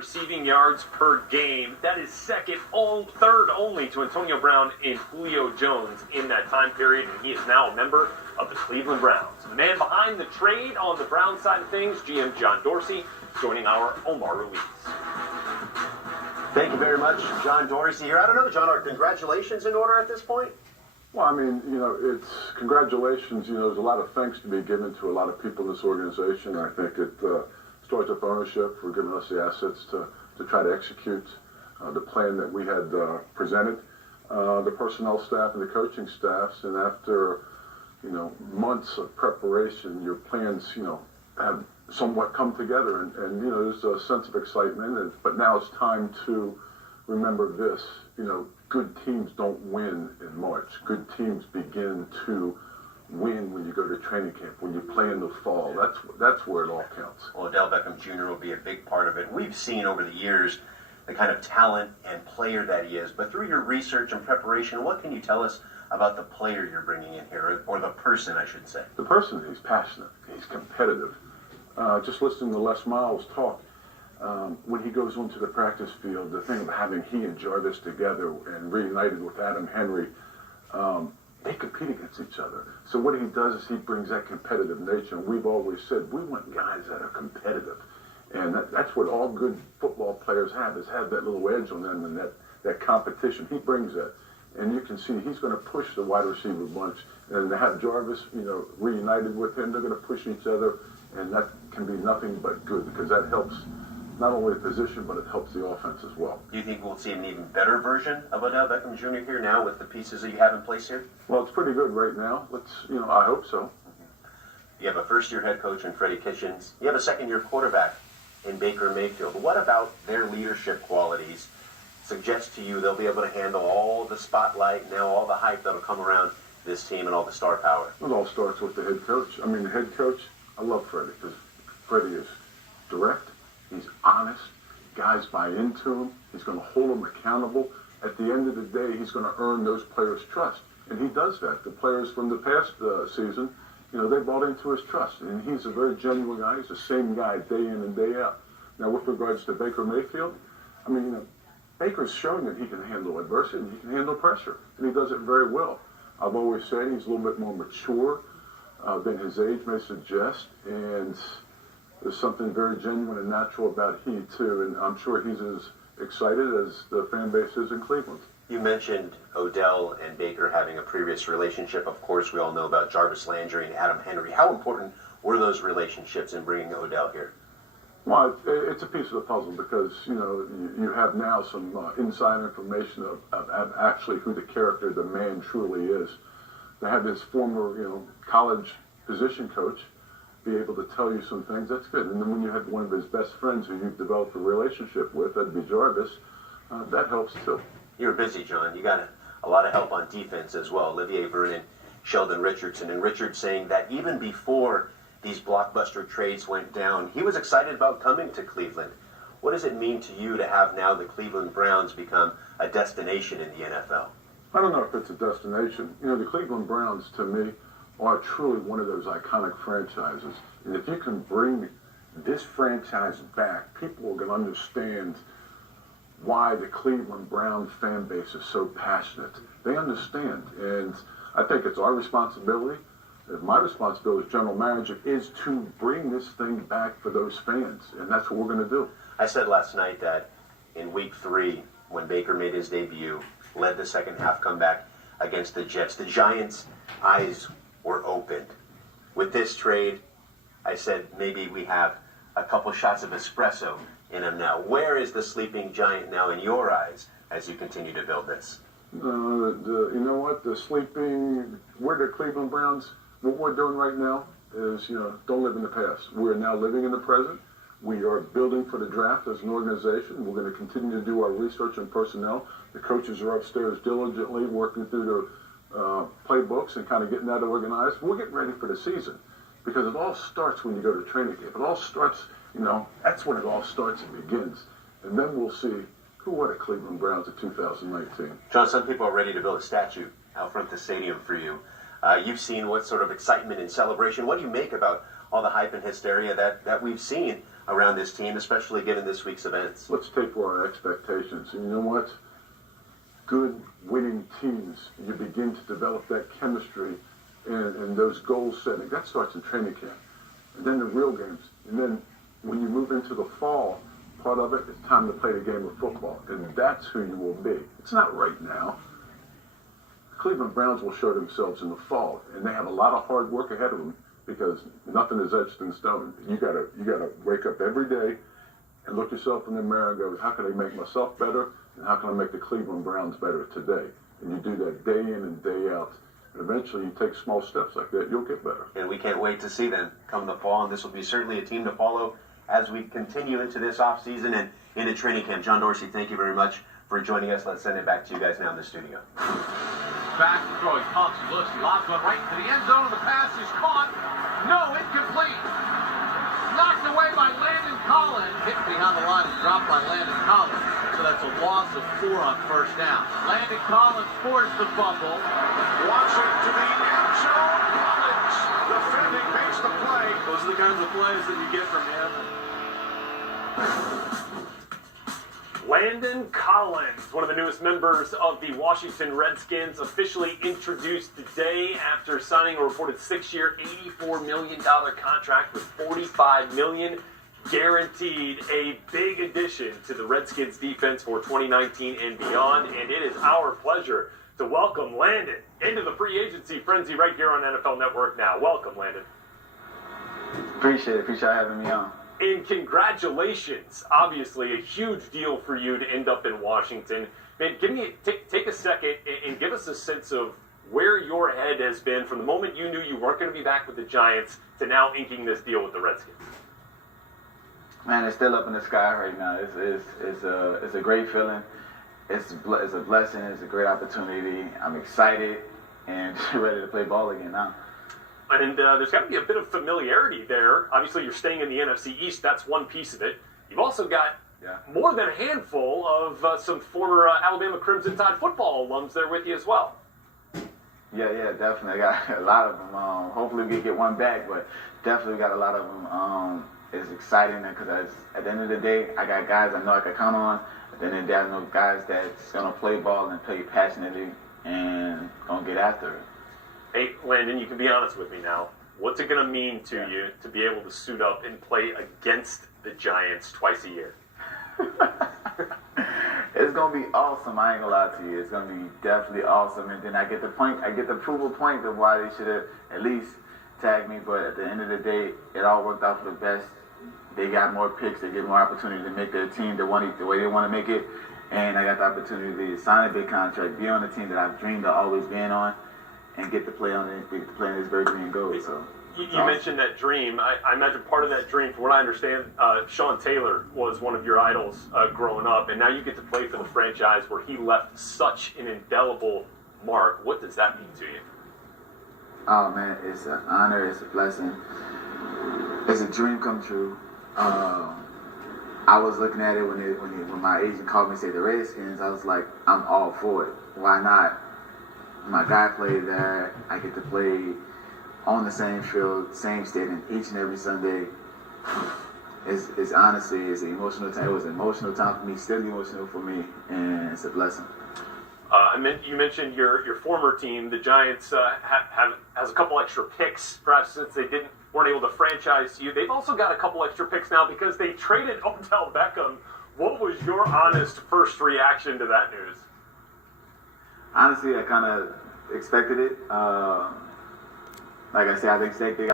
receiving yards per game. That is third only to Antonio Brown and Julio Jones in that time period, and he is now a member of the Cleveland Browns. The man behind the trade on the Browns side of things, GM John Dorsey, joining our Omar Ruiz. Thank you very much, John Dorsey here. I don't know, John, are congratulations in order at this point? Well, I mean, it's congratulations. There's a lot of thanks to be given to a lot of people in this organization. I think it starts with ownership for giving us the assets to try to execute the plan that we had presented, the personnel staff and the coaching staffs, and after, months of preparation, your plans, have somewhat come together, and there's a sense of excitement, but now it's time to remember this, good teams don't win in March. Good teams begin to win when you go to training camp, when you play in the fall. That's where it all counts. Well, Odell Beckham Jr. will be a big part of it. We've seen over the years the kind of talent and player that he is, but through your research and preparation, what can you tell us about the player you're bringing in here, or the person, I should say? The person, he's passionate, he's competitive. Just listening to Les Miles talk, when he goes onto the practice field, the thing of having he and Jarvis together and reunited with Adam Henry, they compete against each other. So what he does is he brings that competitive nature. And we've always said we want guys that are competitive. And that's what all good football players have that little edge on them and that competition. He brings that. And you can see he's going to push the wide receiver bunch. And to have Jarvis, reunited with him, they're going to push each other. And that can be nothing but good because that helps not only the position, but it helps the offense as well. Do you think we'll see an even better version of Odell Beckham Jr. here now with the pieces that you have in place here? Well, it's pretty good right now. I hope so. You have a first-year head coach in Freddie Kitchens. You have a second-year quarterback in Baker Mayfield. What about their leadership qualities suggest to you they'll be able to handle all the spotlight, now all the hype that'll come around this team and all the star power? It all starts with the head coach. I mean, the head coach, I love Freddie because Freddie is direct, he's honest, guys buy into him, he's going to hold them accountable. At the end of the day, he's going to earn those players' trust, and he does that. The players from the past season, they bought into his trust, and he's a very genuine guy. He's the same guy day in and day out. Now, with regards to Baker Mayfield, I mean, Baker's showing that he can handle adversity and he can handle pressure, and he does it very well. I've always said he's a little bit more mature than his age may suggest, and there's something very genuine and natural about he, too, and I'm sure he's as excited as the fan base is in Cleveland. You mentioned Odell and Baker having a previous relationship. Of course, we all know about Jarvis Landry and Adam Henry. How important were those relationships in bringing Odell here? Well, it's a piece of the puzzle because, you have now some inside information of actually who the character, the man truly is. To have his former, college position coach be able to tell you some things, that's good. And then when you have one of his best friends who you've developed a relationship with, that'd be Jarvis, that helps too. You're busy, John. You got a lot of help on defense as well. Olivier Vernon, Sheldon Richardson, and Richard saying that even before these blockbuster trades went down, he was excited about coming to Cleveland. What does it mean to you to have now the Cleveland Browns become a destination in the NFL? I don't know if it's a destination. The Cleveland Browns, to me, are truly one of those iconic franchises. And if you can bring this franchise back, people are going to understand why the Cleveland Brown fan base is so passionate. They understand. And I think it's our responsibility, my responsibility as general manager, is to bring this thing back for those fans. And that's what we're going to do. I said last night that in week 3, when Baker made his debut, led the second half comeback against the Jets, the Giants' eyes were opened. With this trade, I said maybe we have a couple shots of espresso in him now. Where is the sleeping giant now in your eyes as you continue to build this? You know what? We're the Cleveland Browns. What we're doing right now is, don't live in the past. We're now living in the present. We are building for the draft as an organization. We're going to continue to do our research and personnel. The coaches are upstairs diligently working through their playbooks and kind of getting that organized. We're getting ready for the season because it all starts when you go to training camp. It all starts, that's when it all starts and begins. And then we'll see who are the Cleveland Browns of 2019. John, some people are ready to build a statue out front of the stadium for you. You've seen what sort of excitement and celebration. What do you make about all the hype and hysteria that we've seen around this team, especially given this week's events? Let's take our expectations. And you know what? Good winning teams, you begin to develop that chemistry and those goal setting. That starts in training camp. And then the real games. And then when you move into the fall, part of it is time to play the game of football. And that's who you will be. It's not right now. Cleveland Browns will show themselves in the fall, and they have a lot of hard work ahead of them because nothing is etched in stone. You gotta wake up every day and look yourself in the mirror and go, how can I make myself better, and how can I make the Cleveland Browns better today? And you do that day in and day out. And eventually, you take small steps like that, you'll get better. And we can't wait to see them come the fall, and this will be certainly a team to follow as we continue into this offseason and into training camp. John Dorsey, thank you very much for joining us. Let's send it back to you guys now in the studio. Back to throw. He pumps, he looks, he lobs one right into the end zone, and the pass is caught. No, incomplete. Knocked away by Landon Collins. Hit behind the line and dropped by Landon Collins. So that's a loss of 4 on first down. Landon Collins forced the fumble. Wants it to the end zone. Collins defending makes the play. Those are the kinds of plays that you get from him. Landon Collins, one of the newest members of the Washington Redskins, officially introduced today after signing a reported 6-year, $84 million contract with $45 million guaranteed. A big addition to the Redskins defense for 2019 and beyond, and it is our pleasure to welcome Landon into the free agency frenzy right here on NFL Network now. Welcome, Landon. Appreciate having me on. And congratulations, obviously a huge deal for you to end up in Washington. Man, take a second and give us a sense of where your head has been from the moment you knew you weren't going to be back with the Giants to now inking this deal with the Redskins. Man, it's still up in the sky right now. It's a great feeling. It's a blessing. It's a great opportunity. I'm excited and ready to play ball again now. And there's got to be a bit of familiarity there. Obviously, you're staying in the NFC East. That's one piece of it. You've also got more than a handful of some former Alabama Crimson Tide football alums there with you as well. Yeah, definitely. I got a lot of them. Hopefully we get one back, but definitely got a lot of them. It's exciting because at the end of the day, I got guys I know I can count on. At the end of the day, I know guys that's going to play ball and play passionately and going to get after it. Hey, Landon, you can be honest with me now. What's it going to mean to you to be able to suit up and play against the Giants twice a year? It's going to be awesome. I ain't going to lie to you. It's going to be definitely awesome. And then I get the prove a point of why they should have at least tagged me. But at the end of the day, it all worked out for the best. They got more picks. They get more opportunity to make their team the way they want to make it. And I got the opportunity to sign a big contract, be on the team that I've dreamed of always being on, and get to play on it, get to play in this very green gold. So you mentioned that dream. I imagine part of that dream, from what I understand, Sean Taylor was one of your idols growing up, and now you get to play for the franchise where he left such an indelible mark. What does that mean to you? Oh man, it's an honor. It's a blessing. It's a dream come true. I was looking at it when my agent called me and said the Redskins. I was like, I'm all for it. Why not? My guy played there. I get to play on the same field, same stadium each and every Sunday. It's honestly, it's an emotional time. It was an emotional time for me, still emotional for me, and it's a blessing. You mentioned your former team, the Giants, has a couple extra picks, perhaps since they weren't able to franchise you. They've also got a couple extra picks now because they traded Odell Beckham. What was your honest first reaction to that news? Honestly, I kind of expected it. Like I said, I think they got